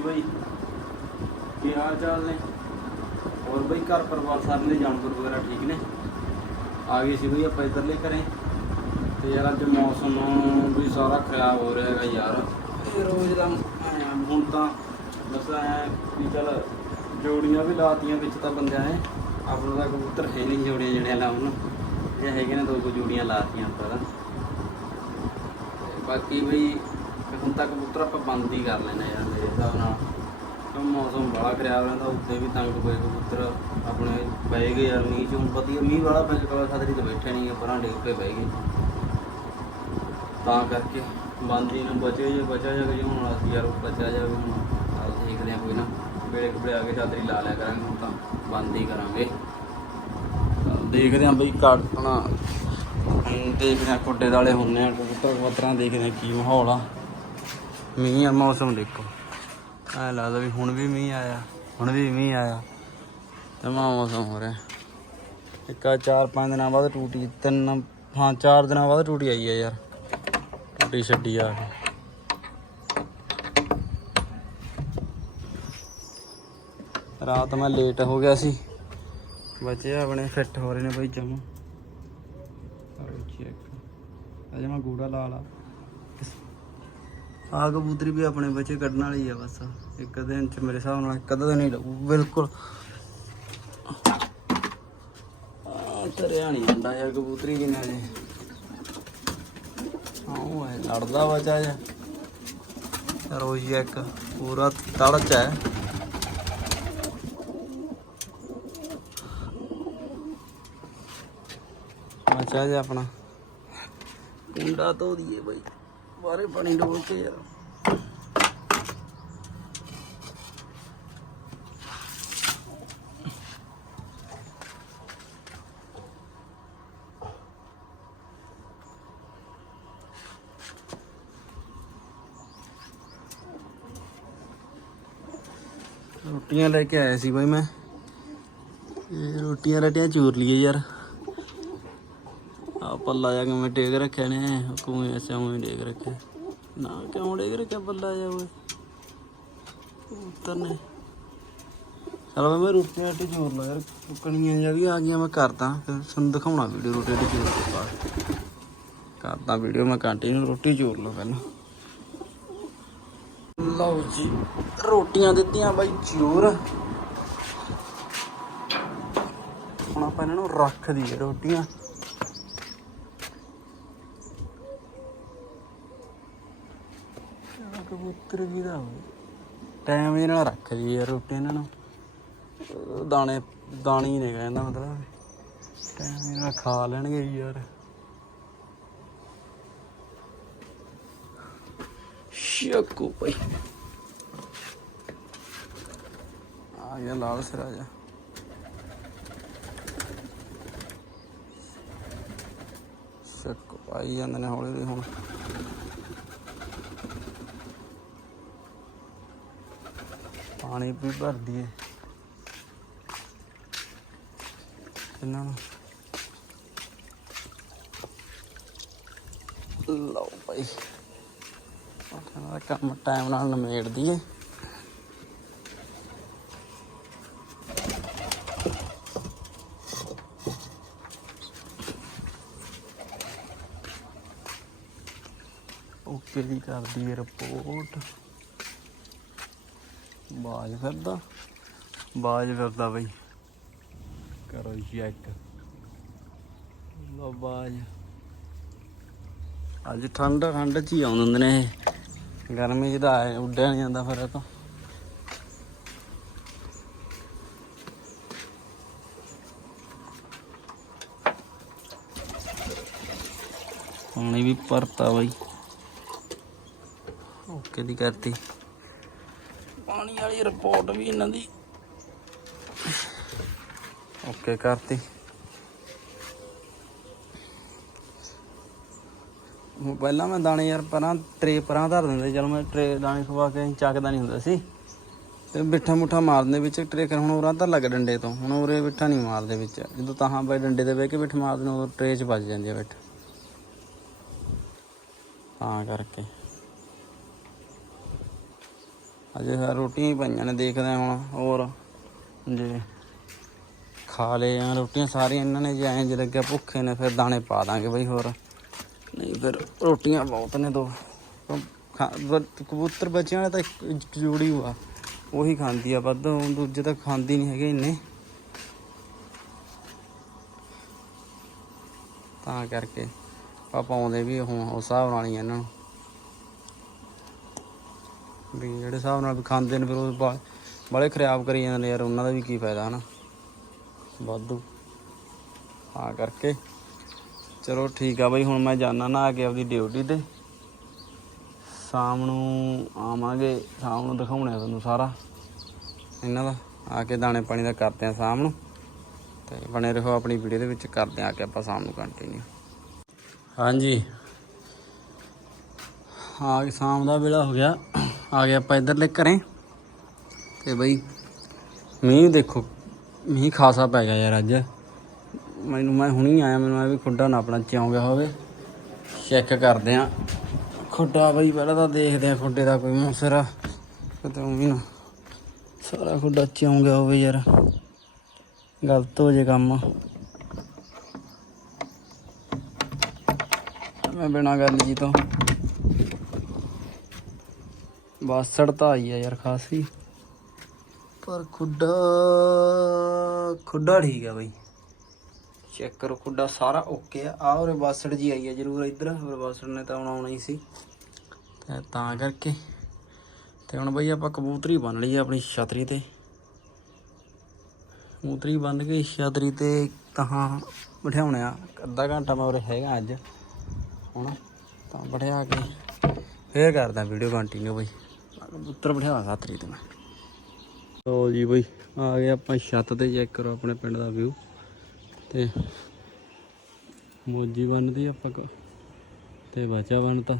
ਜੀ ਬਾਈ। ਕੀ ਹਾਲ ਚਾਲ ਨੇ? ਹੋਰ ਬਈ ਘਰ ਪਰਿਵਾਰ ਸਾਰੇ ਦੇ ਜਾਨਵਰ ਵਗੈਰਾ ਠੀਕ ਨੇ? ਆ ਗਏ ਸੀ ਬਈ ਆਪਾਂ ਇੱਧਰਲੇ ਘਰੇ। ਤੇ ਯਾਰ ਅੱਜ ਮੌਸਮ ਵੀ ਸਾਰਾ ਖਰਾਬ ਹੋ ਰਿਹਾ ਹੈਗਾ ਯਾਰ। ਰੋਜ਼ ਦਾ ਹੁਣ ਤਾਂ ਬਸ ਐ ਵੀ ਚੱਲ ਜੋੜੀਆਂ ਵੀ ਲਾਤੀਆਂ ਵਿੱਚ ਤਾਂ ਬੰਦਿਆਂ ਨੇ। ਆਪਣਾ ਤਾਂ ਕਬੂਤਰ ਹੈ ਨਹੀਂ ਜੋੜੀਆਂ ਜਿਹੜੀਆਂ ਲਾਉਣ ਇਹ ਹੈਗੇ ਨੇ ਦੋ ਕੁ ਜੋੜੀਆਂ ਲਾਤੀਆਂ ਤੇ ਬਾਕੀ ਬਈ ਹੁਣ ਤੱਕ ਕਬੂਤਰ ਆਪਾਂ ਬੰਦ ਹੀ ਕਰ ਲੈਣਾ ਯਾਰ ਮੇਰੇ ਹਿਸਾਬ ਨਾਲ। ਕਿਉਂ ਮੌਸਮ ਬੜਾ ਖਰਾਬ ਰਹਿੰਦਾ ਉੱਤੇ ਵੀ ਤੰਗ ਪਏ ਕਬੂਤਰ ਆਪਣੇ ਬਹਿ ਗਏ ਯਾਰ ਮੀਂਹ ਚ, ਹੁਣ ਪਤੀ ਮੀਂਹ ਵਾਲਾ ਪੈ ਚੁੱਕਾ ਖਤਰੀ ਤੇ ਬੈਠੇ ਨਹੀਂ ਪਰਾਂ ਡਿੱਗ ਪਏ ਬਹਿ ਗਏ। ਤਾਂ ਕਰਕੇ ਬੰਦ ਨੂੰ ਬਚੇ ਜੇ ਬਚਾ ਜਾਵੇ ਜੇ, ਹੁਣ ਅਸੀਂ ਯਾਰ ਬਚਾ ਜਾਵੇ ਹੁਣ ਚੱਲ ਦੇਖਦੇ ਆ ਕੋਈ ਨਾ। ਵੇਲੇ ਕਪੜੇ ਆ ਕੇ ਛਾਤਰੀ ਲਾ ਲਿਆ ਕਰਾਂਗੇ, ਹੁਣ ਤਾਂ ਬੰਦ ਹੀ ਕਰਾਂਗੇ। ਦੇਖਦੇ ਆ ਬਈ ਕੱਟਣਾ ਹੁਣ ਦੇਖਦੇ ਆ ਕੋਡੇ ਵਾਲੇ ਹੁੰਨੇ ਆ ਕਬੂਤਰ ਕਬੂਤਰਾਂ ਦੇਖਦੇ ਆ ਕੀ ਮਾਹੌਲ ਆ। ਮੀਂਹ ਆ ਮੌਸਮ ਦੇਖੋ। ਐ ਲੱਗਦਾ ਵੀ ਹੁਣ ਵੀ ਮੀਂਹ ਆਇਆ, ਹੁਣ ਵੀ ਮੀਂਹ ਆਇਆ। ਤਮਾ ਮੌਸਮ ਹੋ ਰਿਹਾ। ਇੱਕ ਆ ਚਾਰ ਪੰਜ ਦਿਨਾਂ ਬਾਅਦ ਟੂਟੀ, ਤਿੰਨ, ਹਾਂ, ਚਾਰ ਦਿਨਾਂ ਬਾਅਦ ਟੂਟੀ ਆਈ ਆ ਯਾਰ। ਟੂਟੀ ਛੱਡੀ ਆ ਕੇ। ਰਾਤ ਮੈਂ ਲੇਟ ਹੋ ਗਿਆ ਸੀ। ਬੱਚੇ ਆਪਣੇ ਫਿੱਟ ਹੋ ਰਹੇ ਨੇ ਬਈ ਜਮ। ਚੈੱਕ ਅਜੇ ਮੈਂ ਗੂੜਾ ਲਾ ਲਾ। ਆ ਕਬੂਤਰੀ ਵੀ ਆਪਣੇ ਬੱਚੇ ਕੱਢਣ ਵਾਲੀ ਆ ਬਸ। ਇੱਕ ਦਿਨ ਚ ਮੇਰੇ ਹਿਸਾਬ ਨਾਲ ਇੱਕ ਅੱਧਾ ਦਿਨ ਹੀ ਲੱਗੂ ਬਿਲਕੁਲ। ਤਰਿਆ ਨਹੀਂ ਹੁੰਦਾ ਯਾਰ ਕਬੂਤਰੀ ਕਿੰਨਾ ਜੇ। ਆਉ ਹੈ, ਲੜਦਾ ਬੱਚਾ ਜਾ ਰੋਜ਼ ਇੱਕ, ਪੂਰਾ ਤੜਚ ਹੈ। ਬੱਚਾ ਜਾ ਆਪਣਾ। ਕੁੰਡਾ ਧੋ ਦਈਏ ਬਾਈ। ਬਾਰੇ ਪਾਣੀ ਡੋਲ ਕੇ ਯਾਰ ਰੋਟੀਆਂ ਲੈ ਕੇ ਆਇਆ ਸੀ ਬਾਈ ਮੈਂ ਇਹ ਰੋਟੀਆਂ ਰਟੀਆਂ ਚੂਰ ਲਈਏ ਯਾਰ ਆ ਪੱਲਾ ਜਾ ਕੇ ਮੈਂ ਟੇਕ ਰੱਖਿਆ ਨੇ? ਕਿਉਂ ਐਸੇ ਉਵੇਂ ਡੇਕ ਰੱਖਿਆ। ਨਾ ਕਿਉਂ ਡੇਕ ਰੱਖਿਆ ਪੱਲਾ ਜਾ ਓਏ? ਉੱਤਰ ਨੇ। ਚਲ ਮੈਂ ਰੋਟੀ ਰਾਟੀ ਜੋਰ ਲਾ ਯਾਰ। ਕੁਕਣੀਆਂ ਜਾਂ ਆ ਗਈਆਂ, ਮੈਂ ਕਰਦਾ। ਫਿਰ ਤੁਹਾਨੂੰ ਦਿਖਾਉਣਾ ਵੀਡੀਓ ਰੋਟੀ ਰਾਟੀ ਜੋਰ ਕੇ। ਬਾਅਦ ਕਰਦਾ ਵੀਡੀਓ ਮੈਂ ਕੰਟੀਨਿਊ ਰੋਟੀ ਜੋਰ ਲਓ ਪਹਿਲਾਂ। ਲਓ ਜੀ, ਰੋਟੀਆਂ ਦਿੱਤੀਆਂ ਬਾਈ ਜੋਰ। ਹੁਣ ਆਪਾਂ ਇਹਨਾਂ ਨੂੰ ਰੱਖ ਦਈਏ ਰੋਟੀਆਂ। ਆਹ ਕਬੂਤਰ ਦਾ? ਟਾਈਮ ਦੇ ਨਾਲ ਰੱਖ ਜੀ ਯਾਰ ਰੋਟੀ ਇਹਨਾਂ ਨੂੰ। ਅਹ ਦਾਣੇ ਦਾਣੀ ਨੇ ਕਹਿੰਦਾ ਮਤਲਬ ਟਾਈਮ ਦੇ ਨਾਲ ਖਾ ਲੈਣਗੇ ਯਾਰ। ਸ਼ੱਕੂ ਭਾਈ। ਆ ਗਿਆ ਲਾਲ ਸਿਰਾ ਜਾ ਸ਼ੱਕੂ ਆਈ ਜਾਂਦੇ ਨੇ ਹੌਲੀ ਹੌਲੀ ਹੁਣ। ਪਾਣੀ ਵੀ ਭਰ ਦਈਏ ਇਹਨਾਂ ਨੂੰ। ਲਓ ਭਾਈ ਇਹਨਾਂ ਦਾ ਕੰਮ ਟਾਈਮ ਨਾਲ ਨਿਮੇੜ ਦਈਏ ਓਕੇ ਦੀ ਕਰ ਰਿਪੋਰਟ ਬਾਜ ਫਿਰਦਾ। ਬਾਜ ਫਿਰਦਾ ਬਈ। ਕਰੋ ਚੈੱਕ ਲੋ ਬਾਜ। ਅੱਜ ਠੰਡ ਠੰਡ ਚ ਹੀ ਆਉਂਦੇ ਹੁੰਦੇ ਨੇ ਇਹ। ਗਰਮੀ ਚ ਤਾਂ ਉੱਡਿਆ ਨਹੀਂ ਜਾਂਦਾ ਫਿਰ ਤਾਂ ਤੋਂ। ਪਾਣੀ ਵੀ ਭਰਤਾ ਬਈ। ਓਕੇ ਦੀ ਕਰਤੀ। ਪਾਣੀ ਵਾਲੀ ਰਿਪੋਰਟ ਵੀ ਇਹਨਾਂ ਦੀ। ਓਕੇ, ਕਰਤੀ। ਪਹਿਲਾਂ ਮੈਂ ਦਾਣੇ ਯਾਰ ਪਰਾਂ ਟਰੇ ਪਰਾਂ ਧਰ ਦਿੰਦੇ। ਚਲ ਮੈਂ ਟਰੇ ਦਾਣੇ ਖਵਾ ਕੇ ਅਸੀਂ ਚੱਕਦਾ ਨਹੀਂ ਹੁੰਦਾ ਸੀ। ਤੇ ਬਿੱਠਾ ਮੁੱਠਾ ਮਾਰਦੇ ਵਿੱਚ ਟਰੇ ਕਰ, ਹੁਣ ਉਰਾਂ ਤਾਂ ਲੱਗ ਡੰਡੇ ਤੋਂ। ਹੁਣ ਉਰੇ ਬਿੱਠਾ ਨਹੀਂ ਮਾਰਦੇ ਵਿੱਚ। ਜਦੋਂ ਤਾਂ ਬਈ ਡੰਡੇ ਤੇ ਬਹਿ ਕੇ ਬਿੱਠ ਮਾਰਦੇ ਨੇ, ਉਦੋਂ ਟਰੇ 'ਚ ਵੱਜ ਜਾਂਦੀ ਆ ਬਿੱਠ ਤਾਂ ਕਰਕੇ। ਅਜੇ ਤਾਂ ਰੋਟੀਆਂ ਹੀ ਪਈਆਂ ਨੇ, ਦੇਖਦੇ ਹਾਂ ਹੁਣ, ਹੋਰ। ਜੇ ਖਾ ਲਏ ਆ, ਰੋਟੀਆਂ ਸਾਰੀਆਂ ਇਹਨਾਂ ਨੇ ਜੇ ਐਂ ਜੇ ਲੱਗਿਆ ਭੁੱਖੇ ਨੇ, ਫਿਰ ਦਾਣੇ ਪਾ ਦਾਂਗੇ ਬਈ ਹੋਰ। ਨਹੀਂ ਫਿਰ ਰੋਟੀਆਂ ਬਹੁਤ ਨੇ ਦੋ। ਕਬੂਤਰ ਬੱਚਿਆਂ ਵਾਲਾ ਤਾਂ ਇੱਕ ਇੱਕ ਜੋੜੀ ਹੋਆ ਉਹੀ ਖਾਂਦੀ ਆ ਵੱਧ ਦੂਜੇ ਤਾਂ ਖਾਂਦੀ ਨਹੀਂ ਹੈਗੇ ਇੰਨੇ। ਤਾਂ ਕਰਕੇ ਆ ਪਾਉਂਦੇ ਵੀ ਹੁਣ ਉਸ ਹਿਸਾਬ ਨਾਲ ਹੀ ਆ ਇਹਨਾਂ ਨੂੰ। ਵੀ ਜਿਹੜੇ ਹਿਸਾਬ ਨਾਲ ਖਾਂਦੇ ਨੇ ਫਿਰ ਉਹ ਬਾ- ਬਾਹਲੇ ਖਰਾਬ ਕਰੀ ਜਾਂਦੇ ਨੇ ਯਾਰ, ਉਹਨਾਂ ਦਾ ਵੀ ਕੀ ਫਾਇਦਾ ਹਨਾ? ਵਾਧੂ। ਆ ਕਰਕੇ ਚਲੋ ਠੀਕ ਆ ਬਈ, ਹੁਣ ਮੈਂ ਜਾਣਾ ਨਾ ਆ ਕੇ ਆਪਦੀ ਡਿਊਟੀ ਤੇ। ਸ਼ਾਮ ਨੂੰ ਆਵਾਂਗੇ, ਸ਼ਾਮ ਨੂੰ ਦਿਖਾਉਣਾ ਤੁਹਾਨੂੰ ਸਾਰਾ। ਇਹਨਾਂ ਦਾ, ਆ ਕੇ ਦਾਣੇ ਪਾਣੀ ਦਾ ਕਰਦੇ ਆ ਸ਼ਾਮ ਨੂੰ। ਤੇ ਬਣੇ ਰਹੋ ਆਪਣੀ ਵੀਡੀਓ ਦੇ ਵਿੱਚ, ਕਰਦੇ ਆ ਆ ਕੇ ਆਪਾਂ ਸ਼ਾਮ ਨੂੰ ਕੰਟੀਨਿਊ ਹਾਂਜੀ। ਆ ਸ਼ਾਮ ਦਾ ਵੇਲਾ ਹੋ ਗਿਆ। ਆ ਗਏ ਆਪਾਂ ਇੱਧਰਲੇ ਘਰੇ। ਤੇ ਬਈ, ਮੀਂਹ ਦੇਖੋ, ਮੀਂਹ ਖਾਸਾ ਪੈ ਗਿਆ ਯਾਰ ਅੱਜ। ਮੈਨੂੰ, ਮੈਂ ਹੁਣੀ ਆਇਆ, ਮੈਨੂੰ ਆ ਵੀ ਖੁੱਡਾ ਨਾ ਆਪਣਾ ਚਿਉਂ ਗਿਆ ਹੋਵੇ। ਚੈੱਕ ਕਰਦੇ ਆ। ਖੁੱਡਾ ਬਈ, ਪਹਿਲਾਂ ਤਾਂ ਦੇਖਦੇ ਆ ਖੁੱਡੇ ਦਾ ਕੋਈ ਮੂਸਰਾ। ਕਿਤੇ ਉਵੇਂ ਨਾ ਸਾਰਾ ਖੁੱਡਾ ਚਿਉਂ ਗਿਆ ਹੋਵੇ ਯਾਰ। ਗਲਤ ਹੋ ਜੇ ਕੰਮ। ਮੈਂ ਬਿਨਾਂ ਗੱਲ ਜੀ ਤੋਂ ਬਾਸੜ ਤਾਂ ਆਈ ਆ ਯਾਰ ਖਾਸੀ ਪਰ ਖੁੱਡਾ ਖੁੱਡਾ ਠੀਕ ਆ ਬਾਈ। ਚੈੱਕ ਕਰੋ ਖੁੱਡਾ ਸਾਰਾ ਓਕੇ ਆ। ਆ ਉਰੇ ਬਾਸੜ ਜੀ ਆਈ ਆ ਜਰੂਰ ਇੱਧਰ ਔਰ ਬਾਸੜ ਨੇ ਤਾਂ ਆਉਣਾ ਆਉਣਾ ਹੀ ਸੀ। ਤੇ ਤਾਂ ਕਰਕੇ। ਤੇ ਹੁਣ ਬਈ ਆਪਾਂ ਕਬੂਤਰੀ ਬੰਨ ਲਈ ਆਪਣੀ ਛਤਰੀ ਤੇ। ਕਬੂਤਰੀ ਬੰਨ ਕੇ ਛਤਰੀ ਤੇ ਤਾਂ ਬਿਠਾਉਣੇ ਆ। ਅੱਧਾ ਘੰਟਾ ਮੈਂ ਉਰੇ ਹੈਗਾ ਅੱਜ। ਹੁਣ ਤਾਂ ਬਿਠਾ ਕੇ ਫੇਰ ਕਰਦਾ ਵੀਡੀਓ ਕੰਟੀਨਿਊ ਬਈ। ਕਬੂਤਰ ਬਿਠਾ ਛਤਰੀ ਤੇ ਮੈਂ। ਲੋ ਜੀ ਬਈ, ਆ ਗਏ ਆਪਾਂ ਛੱਤ ਤੇ, ਚੈੱਕ ਕਰੋ ਆਪਣੇ ਪਿੰਡ ਦਾ ਵਿਊ ਤੇ ਮੋਜੀ ਬੰਨਦੀ ਆਪਾਂ ਤੇ ਬਾਚਾ ਬੰਨਤਾ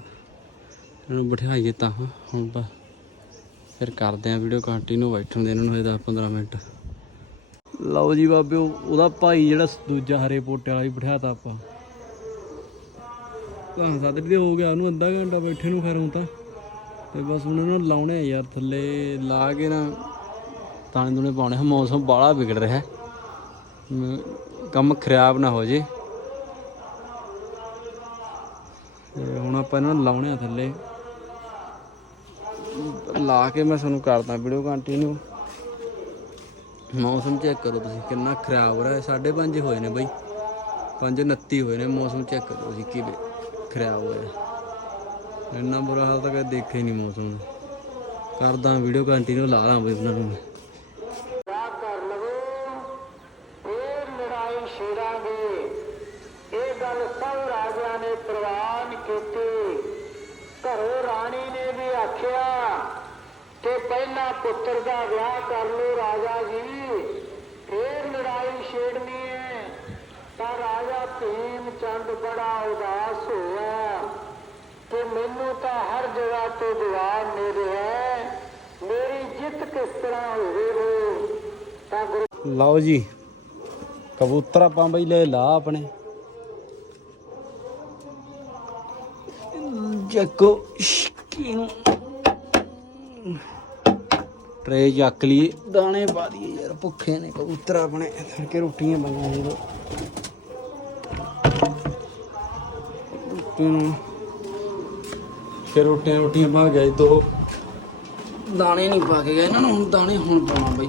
ਇਹਨੂੰ ਬਿਠਾਈਏ ਤਾਂ ਹੁਣ ਬਾ ਫਿਰ ਕਰਦੇ ਆ ਵੀਡੀਓ ਕੰਟੀਨਿਊ ਬੈਠਣ ਦੇ ਇਹਨਾਂ ਨੂੰ 10 15 ਮਿੰਟ। ਲਓ ਜੀ ਬਾਬੇ ਉਹਦਾ ਭਾਈ ਜਿਹੜਾ ਦੂਜਾ ਹਰੇ ਪੋਟੇ ਵਾਲਾ ਵੀ ਬਿਠਾਤਾ ਆਪਾਂ। ਤਾਂ ਸਾਦਰੀ ਦੇ ਹੋ ਗਿਆ, ਉਹਨੂੰ ਅੱਧਾ ਘੰਟਾ ਬੈਠੇ ਨੂੰ ਖੈਰ ਹੁਣ ਤਾਂ। ਤੇ ਬਸ ਹੁਣ ਇਹਨਾਂ ਨੂੰ ਲਾਉਣੇ ਆ ਯਾਰ ਥੱਲੇ, ਲਾ ਕੇ ਨਾ ਤਾਣੇ ਦੂਣੇ ਪਾਉਣੇ ਆ। ਮੌਸਮ ਬਾਹਲਾ ਵਿਗੜ ਰਿਹਾ। ਹੈ। ਕੰਮ ਖਰਾਬ ਨਾ ਹੋ ਜੇ। ਤੇ ਹੁਣ ਆਪਾਂ ਇਹਨਾਂ ਨੂੰ ਲਾਉਣੇ ਆ ਥੱਲੇ। ਲਾ ਕੇ ਮੈਂ ਤੁਹਾਨੂੰ ਕਰਦਾ ਵੀਡੀਓ ਕੰਟੀਨਿਊ ਮੌਸਮ ਚੈੱਕ ਕਰੋ ਤੁਸੀਂ, ਕਿੰਨਾ ਖਰਾਬ ਹੋ ਰਿਹਾ ਹੈ। 5:30 ਹੋਏ ਨੇ ਬਈ। 5:29 ਹੋਏ ਨੇ। ਮੌਸਮ ਚੈੱਕ ਕਰੋ ਤੁਸੀਂ ਕਿਵੇਂ ਖਰਾਬ ਹੋਇਆ। ਇੰਨਾ ਬੁਰਾ ਹਾਲ ਤਾਂ ਕਦੇ ਦੇਖਿਆ ਹੀ ਨਹੀਂ ਮੌਸਮ ਦਾ ਕਰਦਾ ਵੀਡੀਓ ਕੰਟੀਨਿਊ ਲਾ ਲਾਂ ਬਈ ਉਹਨਾਂ ਨੂੰ ਮੈਂ। ਕਰ ਲਵੋ, ਫੇਰ ਲੜਾਈ ਛੇੜਾਂਗੇ। ਇਹ ਗੱਲ ਸਭ ਰਾਜਿਆਂ ਨੇ ਪ੍ਰਵਾਨ ਕੀਤੀ। ਘਰੋਂ ਰਾਣੀ ਨੇ ਵੀ ਆਖਿਆ ਕਿ ਪਹਿਲਾਂ ਪੁੱਤਰ ਦਾ ਵਿਆਹ ਕਰ ਲਓ ਰਾਜਾ ਜੀ, ਫੇਰ ਲੜਾਈ ਛੇੜਨੀ ਹੈ। ਤਾਂ ਰਾਜਾ ਭੀਮ ਚੰਦ ਬੜਾ ਉਦਾਸ ਹੋਇਆ। ਕਿ ਮੈਨੂੰ ਤਾਂ ਹਰ ਜਗ੍ਹਾ ਤੋਂ ਜਵਾਬ ਮਿਲ ਹੈ। ਮੇਰੀ ਜਿੱਤ ਕਿਸ ਤਰ੍ਹਾਂ ਹੋਵੇਗੀ ਤਾਂ ਗੁਰੂ ਲਓ ਜੀ, ਕਬੂਤਰ ਆਪਾਂ ਬਈ ਲੈ ਲਾ ਆਪਣੇ। ਜੱਕੋ ਸ਼ਕੀਨ ਟਰੇ ਚੱਕ ਲਈ ਦਾਣੇ ਪਾ ਦਈਏ ਯਾਰ, ਭੁੱਖੇ ਨੇ ਕਬੂਤਰ ਆਪਣੇ। ਕਰਕੇ ਰੋਟੀਆਂ ਬਣੀਆਂ ਜਦੋਂ। ਰੋਟੀ ਨੂੰ ਫਿਰ ਰੋਟੀਆਂ ਰੋਟੀਆਂ ਪਾ ਗਏ ਦੋ ਦਾਣੇ ਨਹੀਂ ਪਾ ਕੇ ਗਏ ਇਹਨਾਂ ਨੂੰ ਹੁਣ ਦਾਣੇ ਹੁਣ ਪਾਉਣਾ ਬਈ।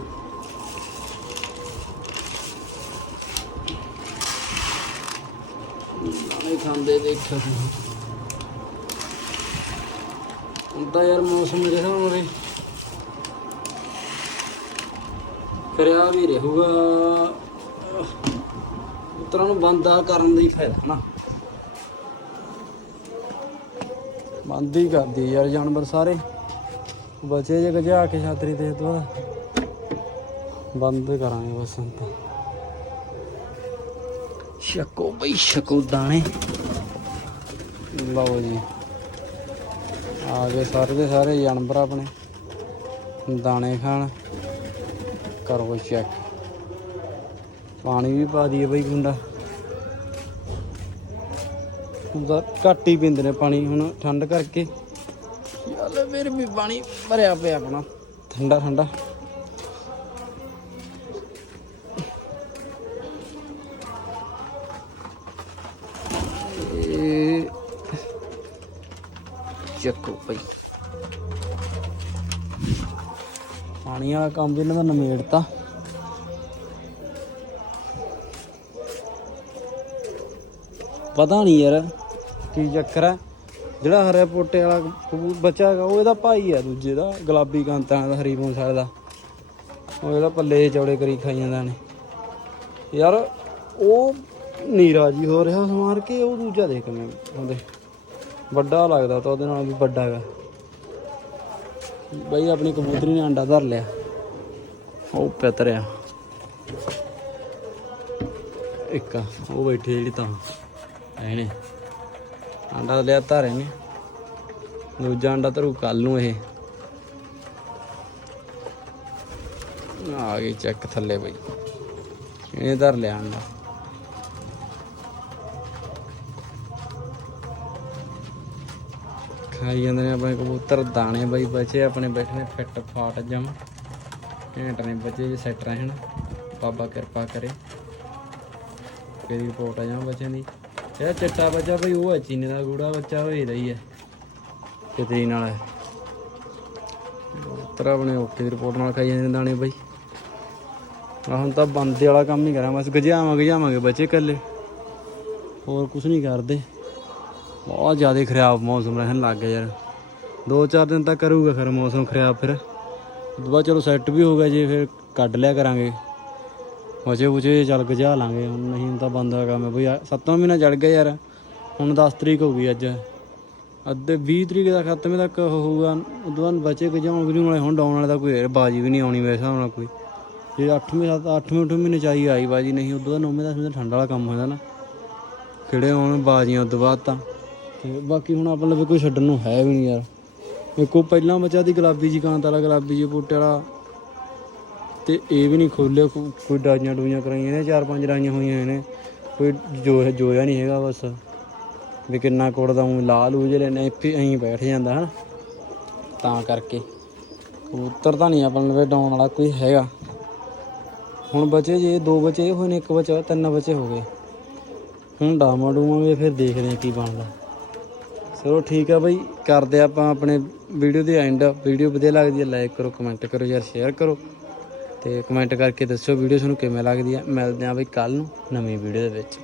ਦਾਣੇ ਖਾਂਦੇ ਦੇਖਿਆ ਸੀ। ਹੁਣ ਯਾਰ ਮੌਸਮ ਮੇਰੇ ਹਿਸਾਬ ਨਾਲ ਵੀ ਕਰਿਆ ਵੀ ਰਹੂਗਾ। ਉਤਰਾਂ ਨੂੰ ਬੰਦਾ ਕਰਨ ਦਾ ਹੀ ਫਾਇਦਾ ਨਾ। ਬੰਦ ਹੀ ਕਰਦੀ ਯਾਰ ਜਾਨਵਰ ਸਾਰੇ। ਬਚੇ ਜੇ ਗਜਾ ਕੇ ਛਾਤਰੀ ਦੇ ਤੋਂ ਬੰਦ ਕਰਾਂਗੇ ਬਸ ਹੁਣ ਤਾਂ। ਛਕੋ ਬਈ, ਛਕੋ ਦਾਣੇ। ਲਓ ਜੀ। ਆ ਗਏ ਸਾਰੇ ਦੇ ਸਾਰੇ ਜਾਨਵਰ ਆਪਣੇ। ਦਾਣੇ ਖਾਣ। ਕਰੋ ਚੈੱਕ ਪਾਣੀ ਵੀ ਪਾ ਦਈਏ ਬਈ ਗੁੰਡਾ। ਹੁੰਦਾ ਘੱਟ ਹੀ ਪੀਂਦੇ ਨੇ ਪਾਣੀ ਹੁਣ ਠੰਡ ਕਰਕੇ। ਯਾਰ ਮੇਰੇ ਵੀ ਪਾਣੀ ਭਰਿਆ ਪਿਆ ਆਪਣਾ। ਠੰਡਾ ਠੰਡਾ। ਇਹ ਚੱਕੋ ਭਾਈ। ਪਾਣੀ ਵਾਲਾ ਕੰਮ ਵੀ ਇਹਨਾਂ ਦਾ ਨਮੇੜਤਾ। ਪਤਾ ਨਹੀਂ ਯਾਰ ਕੀ ਚੱਕਰ ਹੈ? ਜਿਹੜਾ ਹਰੇ ਪੋਟੇ ਵਾਲਾ ਬੱਚਾ ਹੈਗਾ, ਉਹ ਇਹਦਾ ਭਾਈ ਹੈ ਦੂਜੇ ਦਾ, ਗੁਲਾਬੀ ਕਾਂਤਾਂ ਦਾ ਹਰੀਪੂਰ ਸਾਹਿਬ ਦਾ। ਉਹ ਇਹਦਾ ਪੱਲੇ ਚੌੜੇ ਕਰੀ ਖਾਈ ਜਾਂਦਾ ਨੇ ਯਾਰ, ਉਹ ਨੀਰਾ ਜੀ ਹੋ ਰਿਹਾ ਸਮਾਰ ਕੇ, ਉਹ ਦੂਜਾ ਦੇਖ ਮੈਂ ਉਹਦੇ। ਵੱਡਾ ਲੱਗਦਾ ਤਾਂ ਉਹਦੇ ਨਾਲ ਵੀ ਵੱਡਾ ਹੈਗਾ। ਬਈ, ਆਪਣੀ ਕਬੂਤਰੀ ਨੇ ਅੰਡਾ ਧਰ ਲਿਆ। ਉਹ ਪਿਤਰਿਆ। ਇੱਕ ਉਹ ਬੈਠੀ ਜਿਹੜੀ ਤਾਂ। ਇਹਨੇ ਆਂਡਾ ਲਿਆ ਧਾਰੇ ਨੇ। ਦੂਜਾ ਆਂਡਾ ਧਰੂ ਕੱਲ ਨੂੰ ਇਹ। ਆ ਗਈ ਚੱਕ ਥੱਲੇ ਬਈ। ਇਹਨੇ ਧਰ ਲਿਆ ਆਂਡਾ। ਖਾਈ ਜਾਂਦੇ ਨੇ ਆਪਣੇ ਕਬੂਤਰ, ਦਾਣੇ ਬਈ ਬਚੇ, ਆਪਣੇ ਬੈਠੇ ਫਿੱਟ ਫਾਟ ਜਮ। ਘੈਂਟ ਨੇ ਬਚੇ ਜੇ ਸੈਟ ਰਹਿਣ। ਬਾਬਾ ਕਿਰਪਾ ਕਰੇ। ਕਿਹਦੀ ਰਿਪੋਰਟ ਆ ਜਾਂ ਬਚਿਆਂ ਦੀ। ਇਹ ਚਿੱਟਾ ਬੱਚਾ ਬਈ ਉਹ ਹੈ, ਚੀਨੀ ਦਾ ਗੂੜਾ ਬੱਚਾ ਹੋਈ ਰਹੀ ਹੈ ਕਿਤੇ ਨਾਲ। ਤਰਾ ਆਪਣੇ ਓਕੇ ਦੀ ਰਿਪੋਰਟ ਨਾਲ ਖਾਈ ਜਾਂਦੇ ਦਾਣੇ ਬਈ। ਆ ਹੁਣ ਤਾਂ ਬੰਦੇ ਵਾਲਾ ਕੰਮ ਨਹੀਂ ਕਰਾਂ, ਬਸ ਗਜਾਵਾਂਗੇ ਗਜਾਵਾਂਗੇ ਬੱਚੇ ਕੱਲੇ ਹੋਰ ਕੁਝ ਨਹੀਂ ਕਰਦੇ। ਬਹੁਤ ਜ਼ਿਆਦਾ ਖਰਾਬ ਮੌਸਮ ਰਹਿਣ ਲੱਗ ਗਿਆ ਯਾਰ। ਦੋ ਚਾਰ ਦਿਨ ਤੱਕ ਕਰੂਗਾ ਫਿਰ ਮੌਸਮ ਖਰਾਬ ਫਿਰ। ਉਦੋਂ ਬਾਅਦ ਚਲੋ ਸੈੱਟ ਵੀ ਹੋ ਗਿਆ ਜੇ ਫਿਰ ਕੱਢ ਲਿਆ ਕਰਾਂਗੇ। ਵਜੇ ਵਜੇ ਚੱਲ ਗਜਾ ਲਾਂਗੇ। ਹੁਣ ਨਹੀਂ ਹੁਣ ਤਾਂ ਬੰਦ ਦਾ ਕੰਮ ਹੈ ਬਈ ਆਹ ਮਹੀਨਾ ਚੜ ਗਿਆ ਯਾਰ। ਹੁਣ 10 ਤਰੀਕ ਹੋ ਗਈ ਅੱਜ। ਅੱਧੇ 20 ਤਰੀਕ ਦਾ ਖਤਮੇ ਤੱਕ ਉਹ ਹੋਊਗਾ। ਉਦੋਂ ਬਾਅਦ ਬਚੇ ਗਜਾਉਣ ਵੀ ਵਾਲੇ ਹੁਣ ਡਾਉਣ ਵਾਲੇ ਦਾ ਕੋਈ ਬਾਜੀ ਵੀ ਨਹੀਂ ਆਉਣੀ ਮੇਰੇ ਹਿਸਾਬ ਨਾਲ ਕੋਈ। ਜੇ 8ਵੇਂ 7 8ਵੇਂ 8ਵੇਂ ਮਹੀਨੇ ਚ ਆਈ ਆਈ ਬਾਜੀ ਨਹੀਂ, ਉਦੋਂ ਬਾਅਦ 9ਵੇਂ 10ਵੇਂ ਦਾ ਠੰਡ ਵਾਲਾ ਕੰਮ ਹੁੰਦਾ ਨਾ। ਕਿਹੜੇ ਹੁਣ ਬਾਜੀਆਂ ਉਦੋਂ ਬਾਅਦ ਤਾਂ। ਤੇ ਬਾਕੀ ਹੁਣ ਆਪਾਂ ਲਵੇ ਕੋਈ ਛੱਡਣ ਨੂੰ ਹੈ ਵੀ ਨਹੀਂ ਯਾਰ। ਇੱਕੋ ਪਹਿਲਾਂ ਬਚਾ ਦੀ ਗੁਲਾਬੀ ਜੀ ਕਾਂਤ ਵਾਲਾ, ਗੁਲਾਬੀ ਜੀ ਬੂਟੇ ਵਾਲਾ ਤੇ ਇਹ ਵੀ ਨਹੀਂ ਖੋਲਿਆ ਕੋਈ ਡਾਈਆਂ ਡੂਈਆਂ ਕਰਾਈਆਂ ਨੇ, ਚਾਰ ਪੰਜ ਡਾਈਆਂ ਹੋਈਆਂ ਨੇ। ਕੋਈ ਜੋ ਜੋਇਆ ਨਹੀਂ ਹੈਗਾ ਬਸ। ਵੀ ਕਿੰਨਾ ਕੋੜ ਦਾ ਊਂ ਲਾ ਲੂ ਜੇ ਲੈਣੇ ਇੱਥੇ ਐਂ ਬੈਠ ਜਾਂਦਾ, ਹਨ। ਤਾਂ ਕਰਕੇ। ਕਬੂਤਰ ਤਾਂ ਨਹੀਂ ਆਪਾਂ ਲਵੇ ਡਾਉਣ ਵਾਲਾ ਕੋਈ ਹੈਗਾ। ਹੁਣ ਬਚੇ ਜੇ, ਦੋ ਬਚੇ ਹੋਏ ਨੇ, ਇੱਕ ਬਚਾ, ਤਿੰਨ ਬਚੇ ਹੋ ਗਏ। ਹੁਣ ਡਾਵਾਂ ਡੂਵਾਂਗੇ ਫਿਰ ਦੇਖਦੇ ਹਾਂ ਕੀ ਬਣਦਾ। ਚਲੋ ਠੀਕ ਆ ਬਈ, ਕਰਦੇ ਆਪਾਂ ਆਪਣੇ ਵੀਡੀਓ ਦੇ ਐਂਡ ਵੀਡੀਓ ਵਧੀਆ ਲੱਗਦੀ ਹੈ ਲਾਈਕ ਕਰੋ ਕਮੈਂਟ ਕਰੋ, ਯਾਰ ਸ਼ੇਅਰ ਕਰੋ। ਤੇ ਕਮੈਂਟ ਕਰਕੇ ਦੱਸਿਓ ਵੀਡੀਓ ਤੁਹਾਨੂੰ ਕਿਵੇਂ ਲੱਗਦੀ ਹੈ ਮਿਲਦੇ ਹਾਂ ਬਈ ਕੱਲ ਨੂੰ ਨਵੀਂ ਵੀਡੀਓ ਦੇ ਵਿੱਚ।